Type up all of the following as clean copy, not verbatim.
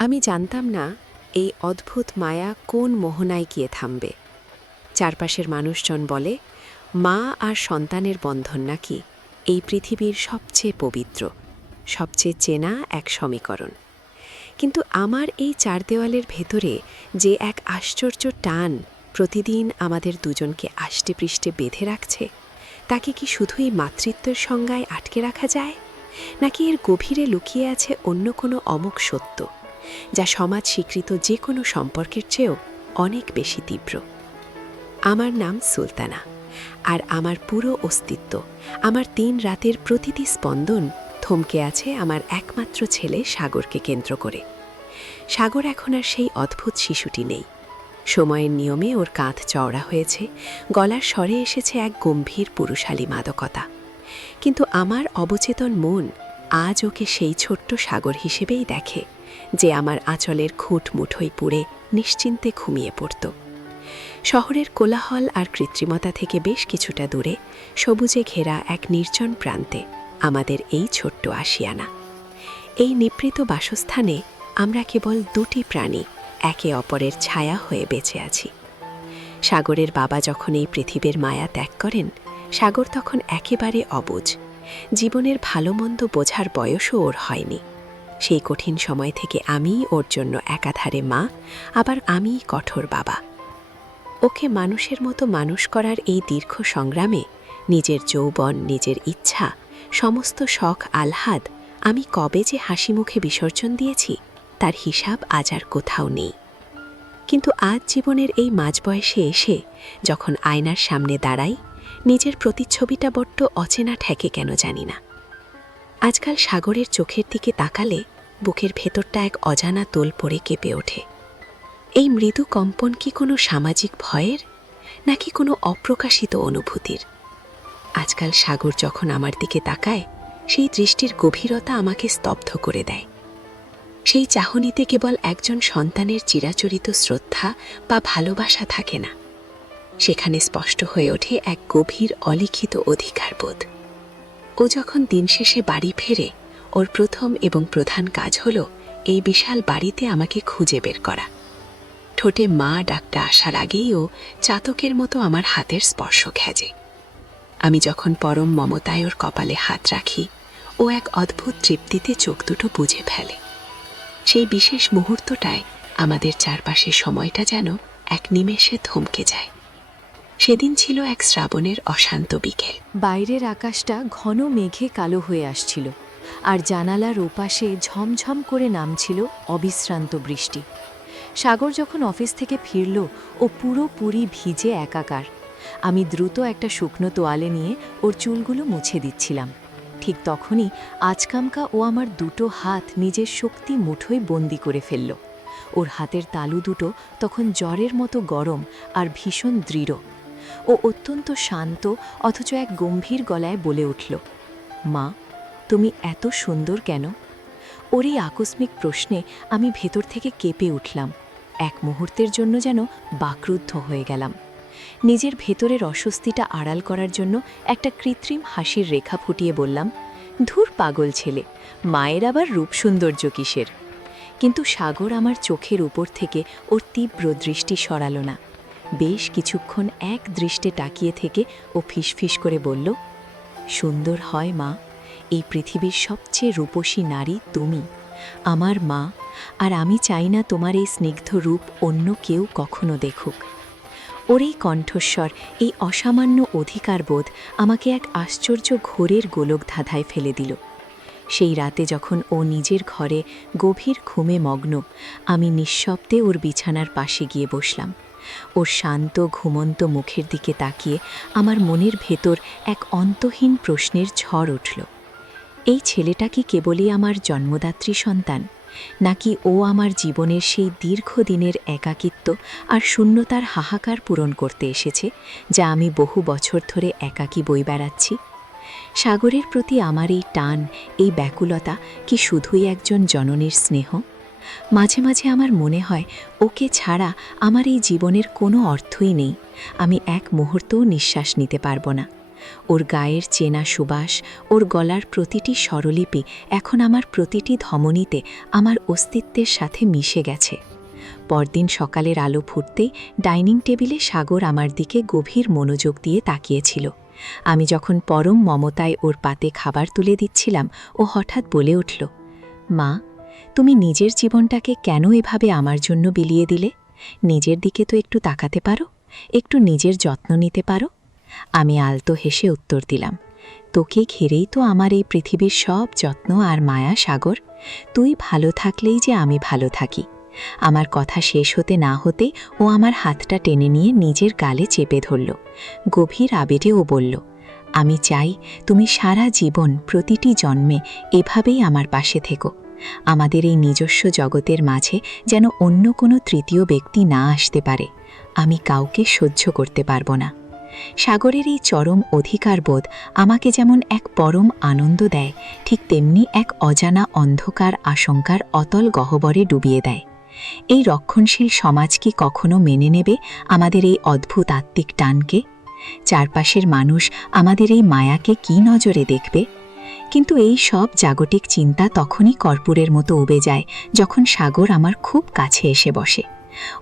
আমি জানতাম না এই অদ্ভুত মায়া কোন মোহনায় গিয়ে থামবে। চারপাশের মানুষজন বলে মা আর সন্তানের বন্ধন নাকি এই পৃথিবীর সবচেয়ে পবিত্র, সবচেয়ে চেনা এক সমীকরণ। কিন্তু আমার এই চার দেওয়ালের ভেতরে যে এক আশ্চর্য টান প্রতিদিন আমাদের দুজনকে আষ্টেপৃষ্ঠে বেঁধে রাখছে, তাকে কি শুধুই মাতৃত্বের সংজ্ঞায় আটকে রাখা যায়, নাকি এর গভীরে লুকিয়ে আছে অন্য কোনো অমোঘ সত্য, যা সমাজ স্বীকৃত যে কোনো সম্পর্কের চেয়েও অনেক বেশি তীব্র? আমার নাম সুলতানা, আর আমার পুরো অস্তিত্ব, আমার 3 রাতের প্রতিটি স্পন্দন থমকে আছে আমার একমাত্র ছেলে সাগরকে কেন্দ্র করে। সাগর এখন আর সেই অদ্ভুত শিশুটি নেই। সময়ের নিয়মে ওর কাঁধ চওড়া হয়েছে, গলার স্বরে এসেছে এক গম্ভীর পুরুষালী মাদকতা। কিন্তু আমার অবচেতন মন আজ ওকে সেই ছোট্ট সাগর হিসেবেই দেখে, যে আমার আঁচলের খুঁট মুঠোয় পুড়ে নিশ্চিন্তে ঘুমিয়ে পড়ত। শহরের কোলাহল আর কৃত্রিমতা থেকে বেশ কিছুটা দূরে সবুজে ঘেরা এক নির্জন প্রান্তে আমাদের এই ছোট্ট আশিয়ানা। এই নিভৃত বাসস্থানে আমরা কেবল 2টি প্রাণী একে অপরের ছায়া হয়ে বেঁচে আছি। সাগরের বাবা যখন এই পৃথিবীর মায়া ত্যাগ করেন, সাগর তখন একেবারে অবুঝ। জীবনের ভালো মন্দ বোঝার বয়সও ওর হয়নি। সেই কঠিন সময় থেকে আমি ওর জন্য একাধারে মা, আবার আমি কঠোর বাবা। ওকে মানুষের মতো মানুষ করার এই দীর্ঘ সংগ্রামে নিজের যৌবন, নিজের ইচ্ছা, সমস্ত শখ আহ্লাদ আমি কবে যে হাসি মুখে বিসর্জন দিয়েছি, তার হিসাব আজ আর কোথাও নেই। কিন্তু আজ জীবনের এই মাঝবয়সে এসে যখন আয়নার সামনে দাঁড়াই, নিজের প্রতিচ্ছবিটা বড্ড অচেনা ঠেকে কেন জানি না। আজকাল সাগরের চোখের দিকে তাকালে বুকের ভেতরটা এক অজানা তোল পড়ে কেঁপে ওঠে। এই মৃদু কম্পন কি কোনো সামাজিক ভয়ের, নাকি কোনো অপ্রকাশিত অনুভূতির? আজকাল সাগর যখন আমার দিকে তাকায়, সেই দৃষ্টির গভীরতা আমাকে স্তব্ধ করে দেয়। সেই চাহনিতে কেবল একজন সন্তানের চিরাচরিত শ্রদ্ধা বা ভালোবাসা থাকে না, সেখানে স্পষ্ট হয়ে ওঠে এক গভীর অলিখিত অধিকারবোধ। ও যখন দিন শেষে বাড়ি ফেরে, ওর প্রথম এবং প্রধান কাজ হলো এই বিশাল বাড়িতে আমাকে খুঁজে বের করা। ঠোঁটে মা ডাকটা আসার আগেই ও চাতকের মতো আমার হাতের স্পর্শ খেজে। আমি যখন পরম মমতায় ওর কপালে হাত রাখি, ও এক অদ্ভুত তৃপ্তিতে চোখ দুটো বুজে ফেলে। সেই বিশেষ মুহূর্তটায় আমাদের চারপাশে সময়টা যেন এক নিমেষে থমকে যায়। সেদিন ছিল এক শ্রাবণের অশান্ত বিকেল। বাইরের আকাশটা ঘন মেঘে কালো হয়ে আসছিল, আর জানালার ওপাশে ঝমঝম করে নামছিল অবিশ্রান্ত বৃষ্টি। সাগর যখন অফিস থেকে ফিরল, ও পুরোপুরি ভিজে একাকার। আমি দ্রুত একটা শুকনো তোয়ালে নিয়ে ওর চুলগুলো মুছে দিচ্ছিলাম। ঠিক তখনই আচকামকা ও আমার দুটো হাত নিজের শক্তি মুঠোয় বন্দি করে ফেলল। ওর হাতের তালু দুটো তখন জ্বরের মতো গরম আর ভীষণ দৃঢ়। ও অত্যন্ত শান্ত অথচ এক গম্ভীর গলায় বলে উঠল, মা, তুমি এত সুন্দর কেন? ওর এই আকস্মিক প্রশ্নে আমি ভেতর থেকে কেঁপে উঠলাম। এক মুহূর্তের জন্য যেন বাকরুদ্ধ হয়ে গেলাম। নিজের ভেতরের অস্বস্তিটা আড়াল করার জন্য একটা কৃত্রিম হাসির রেখা ফুটিয়ে বললাম, ধুর পাগল ছেলে, মায়ের আবার রূপ সৌন্দর্য কিসের? কিন্তু সাগর আমার চোখের উপর থেকে ওর তীব্র দৃষ্টি সরাল না। বেশ কিছুক্ষণ এক দৃষ্টে তাকিয়ে থেকে ও ফিসফিস করে বলল, সুন্দর হয় মা, এই পৃথিবীর সবচেয়ে রূপসী নারী তুমি, আমার মা, আর আমি চাই না তোমার এই স্নিগ্ধ রূপ অন্য কেউ কখনো দেখুক। ওর এই কণ্ঠস্বর, এই অসামান্য অধিকারবোধ আমাকে এক আশ্চর্য ঘোরের গোলক ধাঁধায় ফেলে দিল। সেই রাতে যখন ও নিজের ঘরে গভীর ঘুমে মগ্ন, আমি নিঃশব্দে ওর বিছানার পাশে গিয়ে বসলাম। ওর শান্ত ঘুমন্ত মুখের দিকে তাকিয়ে আমার মনের ভেতর এক অন্তহীন প্রশ্নের ঝড় উঠল। এই ছেলেটা কি কেবলই আমার জন্মদাত্রী সন্তান, নাকি ও আমার জীবনের সেই দীর্ঘদিনের একাকিত্ব আর শূন্যতার হাহাকার পূরণ করতে এসেছে, যা আমি বহু বছর ধরে একাকী বয়ে বেড়াচ্ছি? সাগরের প্রতি আমার এই টান, এই ব্যাকুলতা কি শুধুই একজন জননীর স্নেহ? মাঝে মাঝে আমার মনে হয়, ওকে ছাড়া আমার এই জীবনের কোনো অর্থই নেই। আমি এক মুহূর্তও নিঃশ্বাস নিতে পারব না। ওর গায়ের চেনা সুবাস, ওর গলার প্রতিটি স্বরলিপি এখন আমার প্রতিটি ধমনীতে আমার অস্তিত্বের সাথে মিশে গেছে। পরদিন সকালের আলো ফুটতেই ডাইনিং টেবিলে সাগর আমার দিকে গভীর মনোযোগ দিয়ে তাকিয়েছিল। আমি যখন পরম মমতায় ওর পাতে খাবার তুলে দিচ্ছিলাম, ও হঠাৎ বলে উঠল, মা, তুমি নিজের জীবনটাকে কেন এভাবে আমার জন্য বিলিয়ে দিলে? নিজের দিকে তো একটু তাকাতে পারো, একটু নিজের যত্ন নিতে পারো। আমি আলতো হেসে উত্তর দিলাম, তোকে ঘিরেই তো আমার এই পৃথিবীর সব যত্ন আর মায়া সাগর। তুই ভালো থাকলেই যে আমি ভালো থাকি। আমার কথা শেষ হতে না হতেই ও আমার হাতটা টেনে নিয়ে নিজের গালে চেপে ধরল। গভীর আবেগে ও বলল, আমি চাই তুমি সারা জীবন প্রতিটি জন্মে এভাবেই আমার পাশে থেকো। আমাদের এই নিজস্ব জগতের মাঝে যেন অন্য কোনো তৃতীয় ব্যক্তি না আসতে পারে। আমি কাউকে সহ্য করতে পারবো না। সাগরের এই চরম অধিকারবোধ আমাকে যেমন এক পরম আনন্দ দেয়, ঠিক তেমনি এক অজানা অন্ধকার আশঙ্কার অতল গহ্বরে ডুবিয়ে দেয়। এই রক্ষণশীল সমাজ কি কখনো মেনে নেবে আমাদের এই অদ্ভুত আত্মিক টানকে? চারপাশের মানুষ আমাদের এই মায়াকে কি নজরে দেখবে? কিন্তু এই সব জাগতিক চিন্তা তখনই কর্পূরের মতো উবে যায় যখন সাগর আমার খুব কাছে এসে বসে।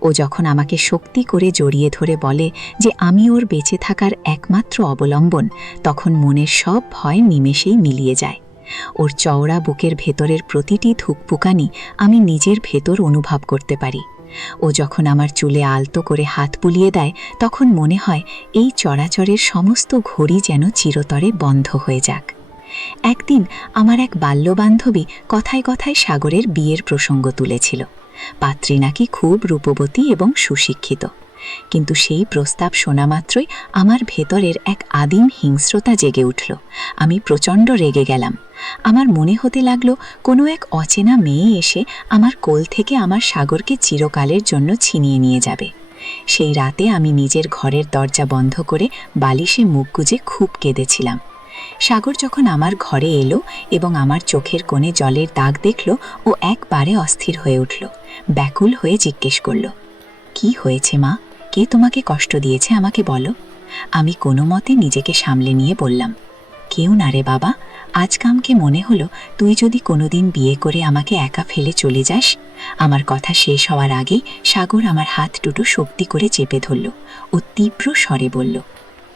ও যখন আমাকে শক্তি করে জড়িয়ে ধরে বলে যে আমি ওর বেঁচে থাকার একমাত্র অবলম্বন, তখন মনের সব ভয় নিমেষেই মিলিয়ে যায়। ওর চওড়া বুকের ভেতরের প্রতিটি ধুকপুকানি আমি নিজের ভেতর অনুভব করতে পারি। ও যখন আমার চুলে আলতো করে হাত বুলিয়ে দেয়, তখন মনে হয় এই চরাচরের সমস্ত ঘড়ি যেন চিরতরে বন্ধ হয়ে যাক। একদিন আমার এক বাল্যবান্ধবী কথায় কথায় সাগরের বিয়ের প্রসঙ্গ তুলেছিল। পাত্রী নাকি খুব রূপবতী এবং সুশিক্ষিত। কিন্তু সেই প্রস্তাব শোনা মাত্রই আমার ভেতরের এক আদিম হিংস্রতা জেগে উঠল। আমি প্রচণ্ড রেগে গেলাম। আমার মনে হতে লাগলো কোনো এক অচেনা মেয়ে এসে আমার কোল থেকে আমার সাগরকে চিরকালের জন্য ছিনিয়ে নিয়ে যাবে। সেই রাতে আমি নিজের ঘরের দরজা বন্ধ করে বালিশে মুখ গুজে খুব কেঁদেছিলাম। সাগর যখন আমার ঘরে এলো এবং আমার চোখের কোণে জলের দাগ দেখল, ও একবারে অস্থির হয়ে উঠল। ব্যাকুল হয়ে জিজ্ঞেস করল, কি হয়েছে মা? কে তোমাকে কষ্ট দিয়েছে আমাকে বলো। আমি কোনো মতে নিজেকে সামলে নিয়ে বললাম, কেউ না রে বাবা, আজ কামকে মনে হলো তুই যদি কোনোদিন বিয়ে করে আমাকে একা ফেলে চলে যাস। আমার কথা শেষ হওয়ার আগেই সাগর আমার হাত দুটো শক্তি করে চেপে ধরল। ও তীব্র স্বরে বলল,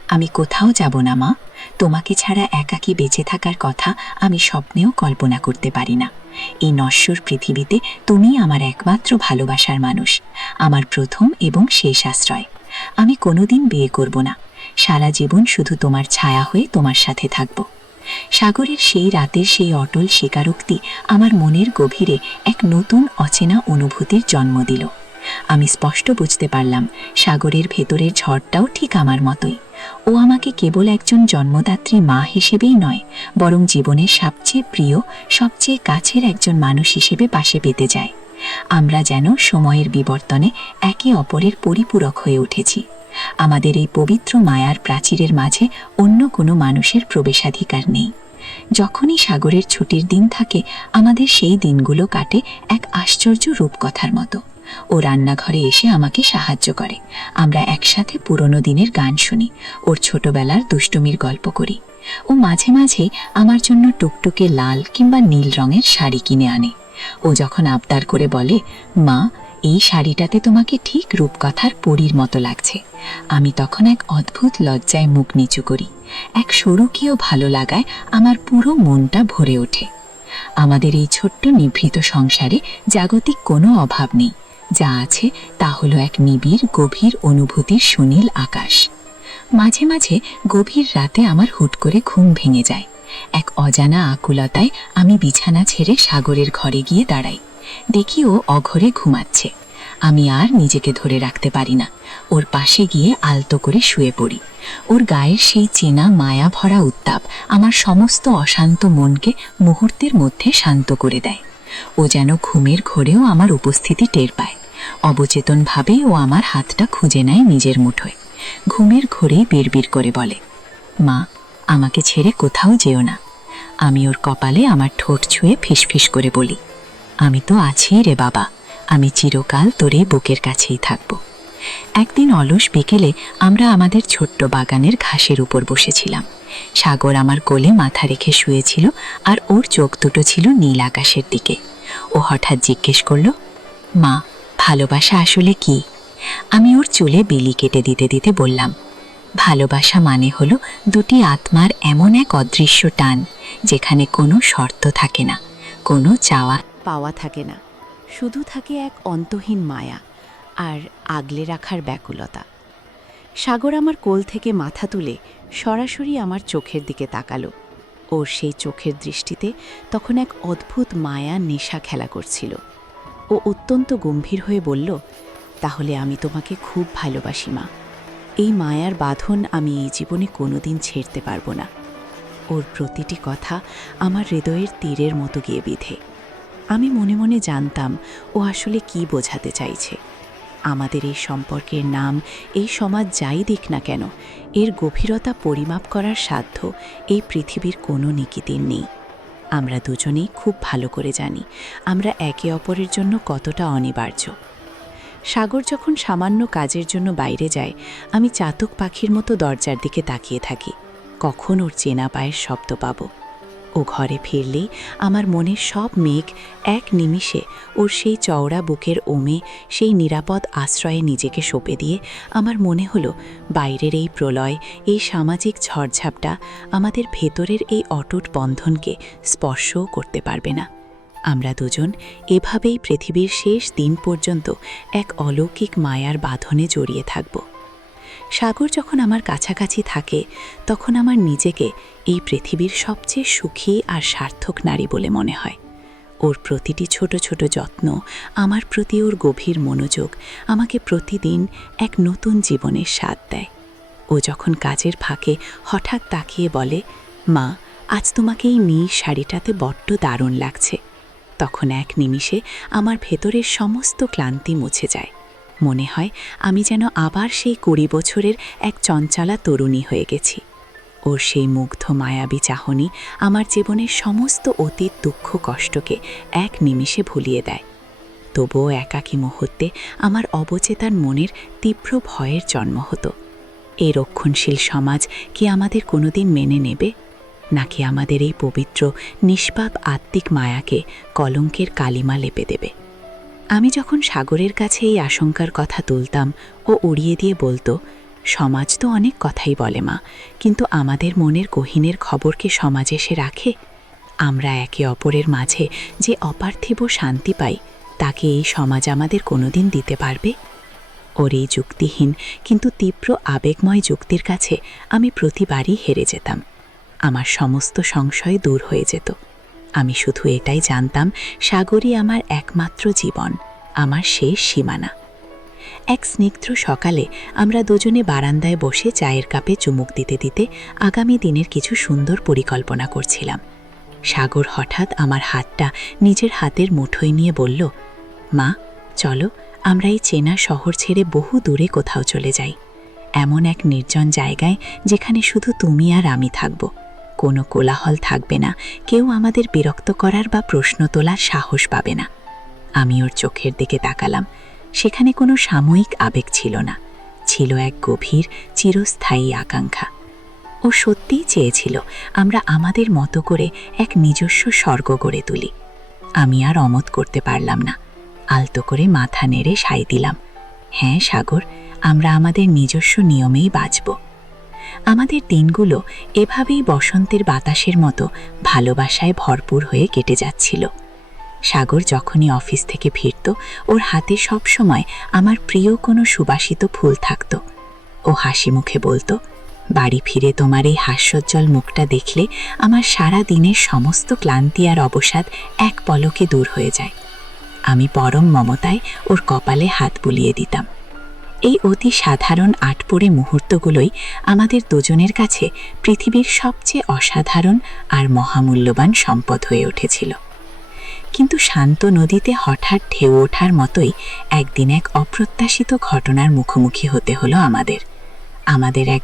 আমি কোথাও যাব না মা। তোমাকে ছাড়া একাকী বেঁচে থাকার কথা আমি স্বপ্নেও কল্পনা করতে পারি না। এই নশ্বর পৃথিবীতে তুমি আমার একমাত্র ভালোবাসার মানুষ, আমার প্রথম এবং শেষ আশ্রয়। আমি কোনোদিন বিয়ে করব না। সারা জীবন শুধু তোমার ছায়া হয়ে তোমার সাথে থাকব। সাগরের সেই রাতের সেই অটল স্বীকারোক্তি আমার মনের গভীরে এক নতুন অচেনা অনুভূতির জন্ম দিল। আমি স্পষ্ট বুঝতে পারলাম সাগরের ভেতরের ঝড়টাও ঠিক আমার মতোই। ও আমাকে কেবল একজন জন্মদাত্রী মা হিসেবেই নয়, বরং জীবনের সবচেয়ে প্রিয়, সবচেয়ে কাছের একজন মানুষ হিসেবে পাশে পেতে যায়। আমরা যেন সময়ের বিবর্তনে একে অপরের পরিপূরক হয়ে উঠেছি। আমাদের এই পবিত্র মায়ার প্রাচীরের মাঝে অন্য কোনো মানুষের প্রবেশাধিকার নেই। যখনই সাগরের ছুটির দিন থাকে, আমাদের সেই দিনগুলো কাটে এক আশ্চর্য রূপকথার মতো। ও রান্নাঘরে এসে আমাকে সাহায্য করে। আমরা একসাথে পুরনো দিনের গান শুনি, ওর ছোটবেলার দুষ্টুমির গল্প করি। ও মাঝে মাঝে আমার জন্য টুকটুকে লাল কিংবা নীল রঙের শাড়ি কিনে আনে। ও যখন আবদার করে বলে, মা, এই শাড়িটাতে তোমাকে ঠিক রূপকথার পরীর মতো লাগছে, আমি তখন এক অদ্ভুত লজ্জায় মুখ নিচু করি। এক স্বরূপীয় ভালো লাগায় আমার পুরো মনটা ভরে ওঠে। আমাদের এই ছোট্ট নিভৃত সংসারে জাগতিক কোনো অভাব নেই। যা আছে তা হলো এক নিবিড় গভীর অনুভূতির সুনীল আকাশ। মাঝে মাঝে গভীর রাতে আমার হুট করে ঘুম ভেঙে যায়। এক অজানা আকুলতায় আমি বিছানা ছেড়ে সাগরের ঘরে গিয়ে দাঁড়াই। দেখি ও অঘরে ঘুমাচ্ছে। আমি আর নিজেকে ধরে রাখতে পারি না। ওর পাশে গিয়ে আলতো করে শুয়ে পড়ি। ওর গায়ের সেই চেনা মায়া ভরা উত্তাপ আমার সমস্ত অশান্ত মনকে মুহূর্তের মধ্যে শান্ত করে দেয়। ও যেন ঘুমের ঘোরেও আমার উপস্থিতি টের পায়। অবচেতনভাবে ও আমার হাতটা খুঁজে নেয় নিজের মুঠোয়। ঘুমের ঘোরেই বিড়বিড় করে বলে, মা, আমাকে ছেড়ে কোথাও যেও না। আমি ওর কপালে আমার ঠোঁট ছুঁয়ে ফিসফিস করে বলি, আমি তো আছি রে বাবা, আমি চিরকাল তোর এই বুকের কাছেই থাকব। একদিন অলস বিকেলে আমরা আমাদের ছোট্ট বাগানের ঘাসের উপর বসেছিলাম। সাগর আমার কোলে মাথা রেখে শুয়েছিল, আর ওর চোখ দুটো ছিল নীল আকাশের দিকে। ও হঠাৎ জিজ্ঞেস করল, মা, ভালোবাসা আসলে কি? আমি ওর চুলে বিলি কেটে দিতে দিতে বললাম, ভালোবাসা মানে হলো দুটি আত্মার এমন এক অদৃশ্য টান, যেখানে কোনো শর্ত থাকে না, কোনো চাওয়া পাওয়া থাকে না, শুধু থাকে এক অন্তহীন মায়া আর আগলে রাখার ব্যাকুলতা। সাগর আমার কোল থেকে মাথা তুলে সরাসরি আমার চোখের দিকে তাকালো। ওর সেই চোখের দৃষ্টিতে তখন এক অদ্ভুত মায়া নেশা খেলা করছিল। ও অত্যন্ত গম্ভীর হয়ে বলল, তাহলে আমি তোমাকে খুব ভালোবাসি মা। এই মায়ার বাঁধন আমি এই জীবনে কোনোদিন ছেড়তে পারবো না। ওর প্রতিটি কথা আমার হৃদয়ের তীরের মতো গিয়ে বিধে। আমি মনে মনে জানতাম ও আসলে কি বোঝাতে চাইছে। আমাদের এই সম্পর্কের নাম এই সমাজ যাই দিক না কেন, এর গভীরতা পরিমাপ করার সাধ্য এই পৃথিবীর কোনো নিকিতির নেই। আমরা দুজনেই খুব ভালো করে জানি আমরা একে অপরের জন্য কতটা অনিবার্য। সাগর যখন সামান্য কাজের জন্য বাইরে যায়, আমি চাতক পাখির মতো দরজার দিকে তাকিয়ে থাকি, কখন ওর চেনা পায়ের শব্দ পাব। ও ঘরে ফিরলেই আমার মনের সব মেঘ এক নিমিষে ওর সেই চওড়া বুকের ওমে, সেই নিরাপদ আশ্রয়ে নিজেকে সঁপে দিয়ে আমার মনে হলো বাইরের এই প্রলয়, এই সামাজিক ঝড়ঝাপটা আমাদের ভেতরের এই অটুট বন্ধনকে স্পর্শও করতে পারবে না। আমরা দুজন এভাবেই পৃথিবীর শেষ দিন পর্যন্ত এক অলৌকিক মায়ার বাঁধনে জড়িয়ে থাকব। সাগর যখন আমার কাছাকাছি থাকে, তখন আমার নিজেকে এই পৃথিবীর সবচেয়ে সুখী আর সার্থক নারী বলে মনে হয়। ওর প্রতিটি ছোট ছোট যত্ন, আমার প্রতি ওর গভীর মনোযোগ আমাকে প্রতিদিন এক নতুন জীবনের স্বাদ দেয়। ও যখন কাজের ফাঁকে হঠাৎ তাকিয়ে বলে, মা, আজ তোমাকে এই নীল শাড়িটাতে বড্ড দারুণ লাগছে, তখন এক নিমিষে আমার ভেতরের সমস্ত ক্লান্তি মুছে যায়। মনে হয় আমি যেন আবার সেই 20 বছরের এক চঞ্চলা তরুণী হয়ে গেছি। ওর সেই মুগ্ধ মায়াবী চাহনি আমার জীবনের সমস্ত অতীত দুঃখ কষ্টকে এক নিমিষে ভুলিয়ে দেয়। তবুও একাকী মুহূর্তে আমার অবচেতন মনের তীব্র ভয়ের জন্ম হতো। এই রক্ষণশীল সমাজ কি আমাদের কোনোদিন মেনে নেবে, নাকি আমাদের এই পবিত্র নিষ্পাপ আত্মিক মায়াকে কলঙ্কের কালিমা লেপে দেবে? আমি যখন সাগরের কাছে এই আশঙ্কার কথা তুলতাম, ও উড়িয়ে দিয়ে বলতো, সমাজ তো অনেক কথাই বলে মা, কিন্তু আমাদের মনের গহীনের খবরকে সমাজ এসে রাখে? আমরা একে অপরের মাঝে যে অপার্থিব শান্তি পাই, তাকে এই সমাজ আমাদের কোনোদিন দিতে পারবে? ওর এই যুক্তিহীন কিন্তু তীব্র আবেগময় যুক্তির কাছে আমি প্রতিবারই হেরে যেতাম। আমার সমস্ত সংশয় দূর হয়ে যেত। আমি শুধু এটাই জানতাম, সাগরই আমার একমাত্র জীবন, আমার শেষ সীমানা। এক স্নিগ্ধ সকালে আমরা দুজনে বারান্দায় বসে চায়ের কাপে চুমুক দিতে দিতে আগামী দিনের কিছু সুন্দর পরিকল্পনা করছিলাম। সাগর হঠাৎ আমার হাতটা নিজের হাতের মুঠোয় নিয়ে বলল, মা, চলো আমরা এই চেনা শহর ছেড়ে বহু দূরে কোথাও চলে যাই, এমন এক নির্জন জায়গায় যেখানে শুধু তুমি আর আমি থাকব। কোনো কোলাহল থাকবে না, কেউ আমাদের বিরক্ত করার বা প্রশ্ন তোলার সাহস পাবে না। আমি ওর চোখের দিকে তাকালাম। সেখানে কোনো সাময়িক আবেগ ছিল না, ছিল এক গভীর চিরস্থায়ী আকাঙ্ক্ষা। ও সত্যিই চেয়েছিল আমরা আমাদের মতো করে এক নিজস্ব স্বর্গ গড়ে তুলি। আমি আর অমত করতে পারলাম না। আলতো করে মাথা নেড়ে সায় দিলাম, হ্যাঁ সাগর, আমরা আমাদের নিজস্ব নিয়মেই বাঁচব। আমাদের দিনগুলো এভাবেই বসন্তের বাতাসের মতো ভালোবাসায় ভরপুর হয়ে কেটে যাচ্ছিল। সাগর যখনই অফিস থেকে ফিরত, ওর হাতে সব সময় আমার প্রিয় কোনো সুবাসিত ফুল থাকত। ও হাসি মুখে বলতো, বাড়ি ফিরে তোমার এই হাস্যোজ্জ্বল মুখটা দেখলে আমার সারা দিনের সমস্ত ক্লান্তি আর অবসাদ এক পলকে দূর হয়ে যায়। আমি পরম মমতায় ওর কপালে হাত বুলিয়ে দিতাম। এই অতি সাধারণ আটপোড়ে মুহূর্তগুলোই আমাদের দুজনের কাছে পৃথিবীর সবচেয়ে অসাধারণ আর মহামূল্যবান সম্পদ হয়ে উঠেছিল। কিন্তু শান্ত নদীতে হঠাৎ ঢেউ ওঠার মতোই একদিন এক অপ্রত্যাশিত ঘটনার মুখোমুখি হতে হলো আমাদের এক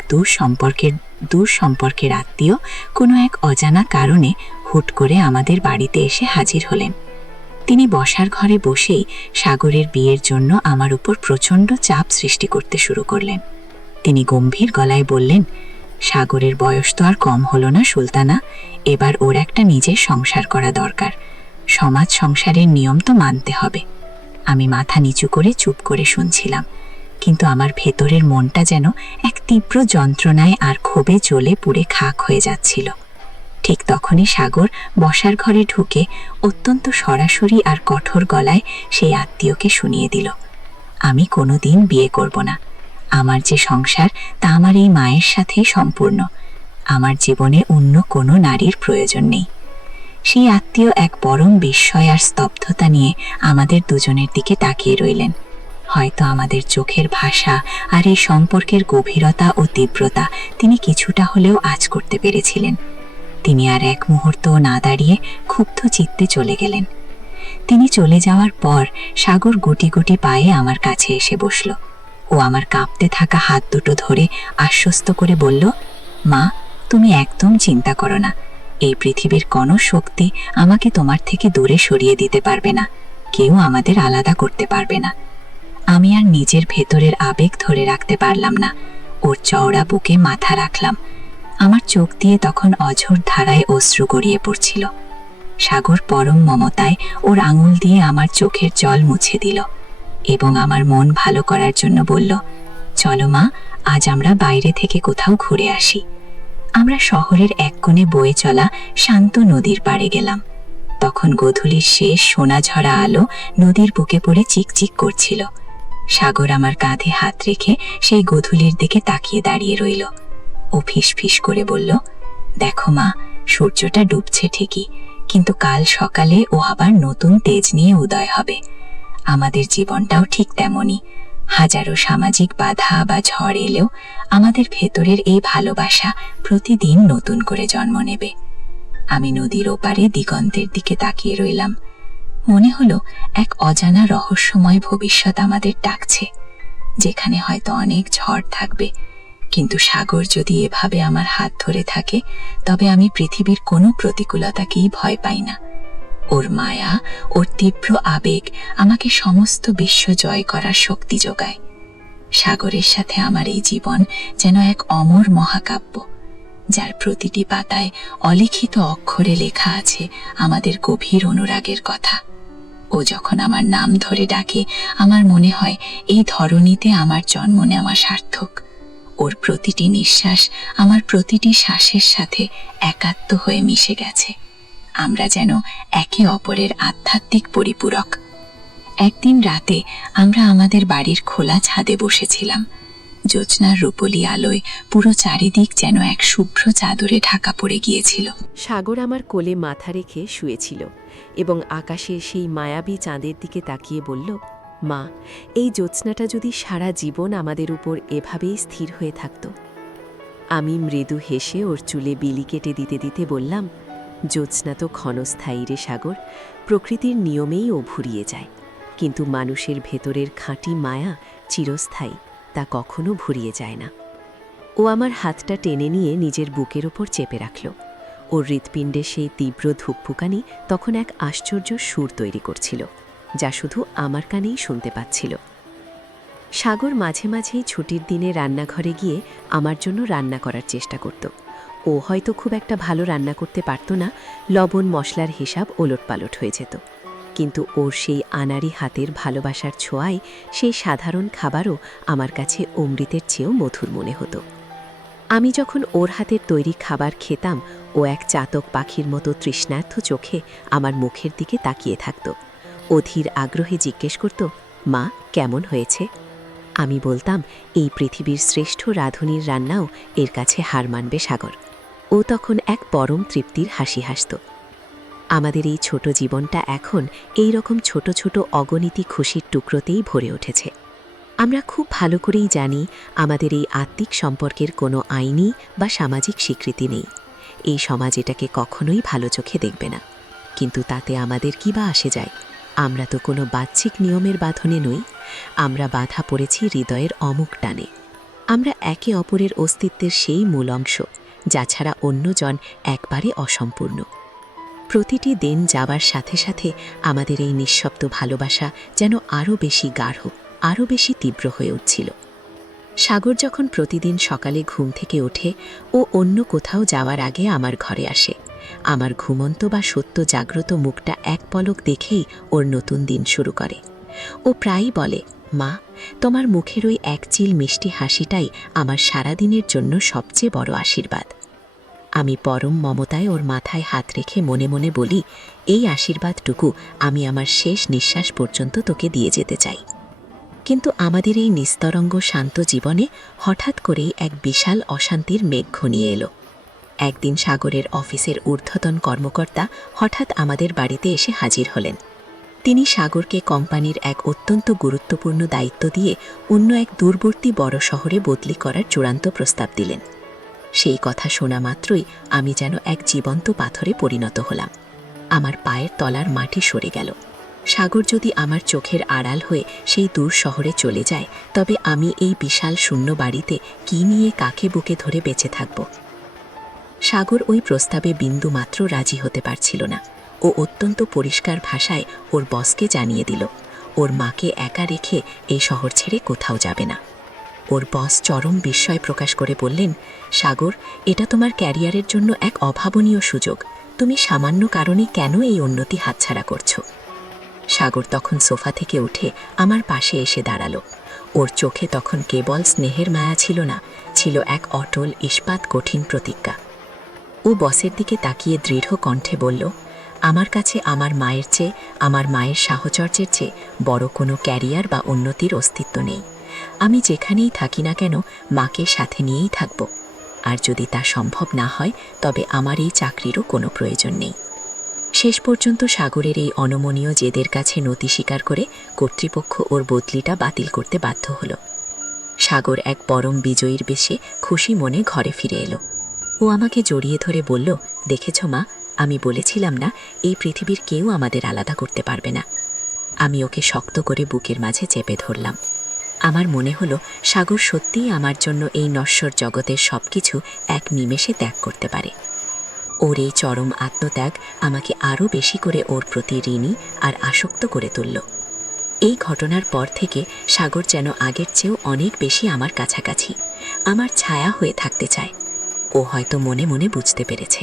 দূর সম্পর্কের আত্মীয় কোনো এক অজানা কারণে হুট করে আমাদের বাড়িতে এসে হাজির হলেন। তিনি বসার ঘরে বসেই সাগরের বিয়ের জন্য আমার উপর প্রচণ্ড চাপ সৃষ্টি করতে শুরু করলেন। তিনি গম্ভীর গলায় বললেন, সাগরের বয়স তো আর কম হলো না সুলতানা, এবার ওর একটা নিজের সংসার করা দরকার। সমাজ সংসারের নিয়ম তো মানতে হবে। আমি মাথা নিচু করে চুপ করে শুনছিলাম, কিন্তু আমার ভেতরের মনটা যেন এক তীব্র যন্ত্রণায় আর ক্ষোভে জ্বলে পুড়ে খাক হয়ে যাচ্ছিল। ঠিক তখনই সাগর বসার ঘরে ঢুকে অত্যন্ত সরাসরি আর কঠোর গলায় সেই আত্মীয়কে শুনিয়ে দিল, আমি কোনোদিন বিয়ে করব না। আমার যে সংসার তা আমার এই মায়ের সাথেই সম্পূর্ণ। আমার জীবনে অন্য কোনো নারীর প্রয়োজন নেই। সেই আত্মীয় এক পরম বিস্ময় আর স্তব্ধতা নিয়ে আমাদের দুজনের দিকে তাকিয়ে রইলেন। হয়তো আমাদের চোখের ভাষা আর এই সম্পর্কের গভীরতা ও তীব্রতা তিনি কিছুটা হলেও আঁচ করতে পেরেছিলেন। তিনি আর এক মুহূর্তও না দাঁড়িয়ে ক্ষুব্ধ চিত্তে চলে গেলেন। তিনি চলে যাওয়ার পর সাগর গুটি গুটি পায়ে আমার কাছে এসে বসল। ও আমার কাঁপতে থাকা হাত দুটো ধরে আশ্বস্ত করে বলল, মা, তুমি একদম চিন্তা করো না। এই পৃথিবীর কোনো শক্তি আমাকে তোমার থেকে দূরে সরিয়ে দিতে পারবে না। কেউ আমাদের আলাদা করতে পারবে না। আমি আর নিজের ভেতরের আবেগ ধরে রাখতে পারলাম না। ওর চওড়া বুকে মাথা রাখলাম। আমার চোখ দিয়ে তখন অঝোর ধারায় অশ্রু গড়িয়ে পড়ছিল। সাগর পরম মমতায় ওর আঙুল দিয়ে আমার চোখের জল মুছে দিল এবং আমার মন ভালো করার জন্য বলল, চলো মা, আজ আমরা বাইরে থেকে কোথাও ঘুরে আসি। আমরা শহরের এক কোণে বয়ে চলা শান্ত নদীর পাড়ে গেলাম। তখন গোধূলির শেষ সোনাঝরা আলো নদীর বুকে পড়ে চিকচিক করছিল। সাগর আমার কাঁধে হাত রেখে সেই গোধূলির দিকে তাকিয়ে দাঁড়িয়ে রইল। ও ফিসফিস করে বলল, দেখো মা, সূর্যটা ডুবছে ঠিকই, কিন্তু কাল সকালে ও আবার নতুন তেজ নিয়ে উদয় হবে। আমাদের জীবনটাও ঠিক তেমনই। হাজারো সামাজিক বাধা বা ঝড় এলেও আমাদের ভেতরের এই ভালোবাসা প্রতিদিন নতুন করে জন্ম নেবে। আমি নদীর ওপারে দিগন্তের দিকে তাকিয়ে রইলাম। মনে হলো এক অজানা রহস্যময় ভবিষ্যৎ আমাদের ডাকছে, যেখানে হয়তো অনেক ঝড় থাকবে, কিন্তু সাগর যদি এভাবে আমার হাত ধরে থাকে, তবে আমি পৃথিবীর কোনো প্রতিকূলতাকেই ভয় পাই না। ওর মায়া, ওর তীব্র আবেগ আমাকে সমস্ত বিশ্ব জয় করার শক্তি যোগায়। সাগরের সাথে আমার এই জীবন যেন এক অমর মহাকাব্য, যার প্রতিটি পাতায় অলিখিত অক্ষরে লেখা আছে আমাদের গভীর অনুরাগের কথা। ও যখন আমার নাম ধরে ডাকে, আমার মনে হয় এই ধরণীতে আমার জন্ম নেওয়া সার্থক। ওর প্রতিটি নিঃশ্বাস আমার প্রতিটি শ্বাসের সাথে একাত্ম হয়ে মিশে গেছে। আমরা যেন একে অপরের আধ্যাত্মিক পরিপূরক। একদিন রাতে আমরা আমাদের বাড়ির খোলা ছাদে বসেছিলাম। জ্যোৎস্নার রূপলি আলোয় পুরো চারিদিক যেন এক শুভ্র চাদরে ঢাকা পড়ে গিয়েছিল। সাগর আমার কোলে মাথা রেখে শুয়েছিল এবং আকাশের সেই মায়াবী চাঁদের দিকে তাকিয়ে বলল, মা, এই জ্যোৎস্নাটা যদি সারা জীবন আমাদের উপর এভাবেই স্থির হয়ে থাকত। আমি মৃদু হেসে ওর চুলে বিলি কেটে দিতে দিতে বললাম, জ্যোৎস্না তো ক্ষণস্থায়ী রে সাগর, প্রকৃতির নিয়মেই ও ভুরিয়ে যায়, কিন্তু মানুষের ভেতরের খাঁটি মায়া চিরস্থায়ী, তা কখনো ভুরিয়ে যায় না। ও আমার হাতটা টেনে নিয়ে নিজের বুকের ওপর চেপে রাখল। ওর হৃৎপিণ্ডে সেই তীব্র ধুকপুকানি তখন এক আশ্চর্য সুর তৈরি করছিল, যা শুধু আমার কানেই শুনতে পাচ্ছিল। সাগর মাঝে মাঝেই ছুটির দিনে রান্নাঘরে গিয়ে আমার জন্য রান্না করার চেষ্টা করত। ও হয়তো খুব একটা ভালো রান্না করতে পারত না, লবণ মশলার হিসাব ওলটপালট হয়ে যেত, কিন্তু ওর সেই আনাড়ি হাতের ভালোবাসার ছোঁয়ায় সেই সাধারণ খাবারও আমার কাছে অমৃতের চেয়েও মধুর মনে হতো। আমি যখন ওর হাতের তৈরি খাবার খেতাম, ও এক চাতক পাখির মতো তৃষ্ণার্থ চোখে আমার মুখের দিকে তাকিয়ে থাকত। অধীর আগ্রহে জিজ্ঞেস করত, মা, কেমন হয়েছে? আমি বলতাম, এই পৃথিবীর শ্রেষ্ঠ রাঁধুনির রান্নাও এর কাছে হার মানবে সাগর। ও তখন এক পরম তৃপ্তির হাসি হাসত। আমাদের এই ছোট জীবনটা এখন এই রকম ছোট ছোট অগণিতি খুশির টুকরোতেই ভরে উঠেছে। আমরা খুব ভালো করেই জানি আমাদের এই আত্মিক সম্পর্কের কোনো আইনি বা সামাজিক স্বীকৃতি নেই। এই সমাজ এটাকে কখনোই ভালো চোখে দেখবে না, কিন্তু তাতে আমাদের কি বা আসে যায়? আমরা তো কোনো বাহ্যিক নিয়মের বাঁধনে নই, আমরা বাঁধা পড়েছি হৃদয়ের অমুক টানে। আমরা একে অপরের অস্তিত্বের সেই মূল অংশ, যা ছাড়া অন্যজন একবারে অসম্পূর্ণ। প্রতিটি দিন যাবার সাথে সাথে আমাদের এই নিঃশব্দ ভালোবাসা যেন আরও বেশি গাঢ়, আরও বেশি তীব্র হয়ে উঠছিল। সাগর যখন প্রতিদিন সকালে ঘুম থেকে ওঠে ও অন্য কোথাও যাওয়ার আগে আমার ঘরে আসে, আমার ঘুমন্ত বা সত্য জাগ্রত মুখটা এক পলক দেখেই ওর নতুন দিন শুরু করে। ও প্রায়ই বলে, মা, তোমার মুখের ওই এক চিল মিষ্টি হাসিটাই আমার সারাদিনের জন্য সবচেয়ে বড় আশীর্বাদ। আমি পরম মমতায় ওর মাথায় হাত রেখে মনে মনে বলি, এই আশীর্বাদটুকু আমি আমার শেষ নিঃশ্বাস পর্যন্ত তোকে দিয়ে যেতে চাই। কিন্তু আমাদের এই নিস্তরঙ্গ শান্ত জীবনে হঠাৎ করেই এক বিশাল অশান্তির মেঘ ঘনিয়ে এলো। একদিন সাগরের অফিসের ঊর্ধ্বতন কর্মকর্তা হঠাৎ আমাদের বাড়িতে এসে হাজির হলেন। তিনি সাগরকে কোম্পানির এক অত্যন্ত গুরুত্বপূর্ণ দায়িত্ব দিয়ে অন্য এক দূরবর্তী বড় শহরে বদলি করার চূড়ান্ত প্রস্তাব দিলেন। সেই কথা শোনা মাত্রই আমি যেন এক জীবন্ত পাথরে পরিণত হলাম। আমার পায়ের তলার মাটি সরে গেল। সাগর যদি আমার চোখের আড়াল হয়ে সেই দূর শহরে চলে যায়, তবে আমি এই বিশাল শূন্য বাড়িতে কী নিয়ে কাকে বুকে ধরে বেঁচে থাকব? সাগর ওই প্রস্তাবে বিন্দু মাত্র রাজি হতে পারছিল না। ও অত্যন্ত পরিষ্কার ভাষায় ওর বসকে জানিয়ে দিল, ওর মাকে একা রেখে এই শহর ছেড়ে কোথাও যাবে না। ওর বস চরম বিস্ময় প্রকাশ করে বললেন, সাগর, এটা তোমার ক্যারিয়ারের জন্য এক অভাবনীয় সুযোগ। তুমি সামান্য কারণে কেন এই উন্নতি হাতছাড়া করছো? সাগর তখন সোফা থেকে উঠে আমার পাশে এসে দাঁড়ালো। ওর চোখে তখন কেবল স্নেহের মায়া ছিল না, ছিল এক অটল ইস্পাত কঠিন প্রতিজ্ঞা। ও বসের দিকে তাকিয়ে দৃঢ় কণ্ঠে বলল, আমার কাছে আমার মায়ের চেয়ে, আমার মায়ের সাহচর্যের চেয়ে বড় কোনো ক্যারিয়ার বা উন্নতির অস্তিত্ব নেই। আমি যেখানেই থাকি না কেন মাকে সাথে নিয়েই থাকব। আর যদি তা সম্ভব না হয়, তবে আমার এই চাকরিরও কোনো প্রয়োজন নেই। শেষ পর্যন্ত সাগরের এই অনমনীয় জেদের কাছে নতি স্বীকার করে কর্তৃপক্ষ ওর বদলিটা বাতিল করতে বাধ্য হল। সাগর এক পরম বিজয়ীর বেশে খুশি মনে ঘরে ফিরে এলো। ও আমাকে জড়িয়ে ধরে বলল, দেখেছ মা, আমি বলেছিলাম না এই পৃথিবীর কেউ আমাদের আলাদা করতে পারবে না। আমি ওকে শক্ত করে বুকের মাঝে চেপে ধরলাম। আমার মনে হলো সাগর সত্যিই আমার জন্য এই নশ্বর জগতের সবকিছু এক নিমেষে ত্যাগ করতে পারে। ওর এই চরম আত্মত্যাগ আমাকে আরও বেশি করে ওর প্রতি ঋণী আর আসক্ত করে তুলল। এই ঘটনার পর থেকে সাগর যেন আগের চেয়েও অনেক বেশি আমার কাছাকাছি, আমার ছায়া হয়ে থাকতে চায়। ও হয়তো মনে মনে বুঝতে পেরেছে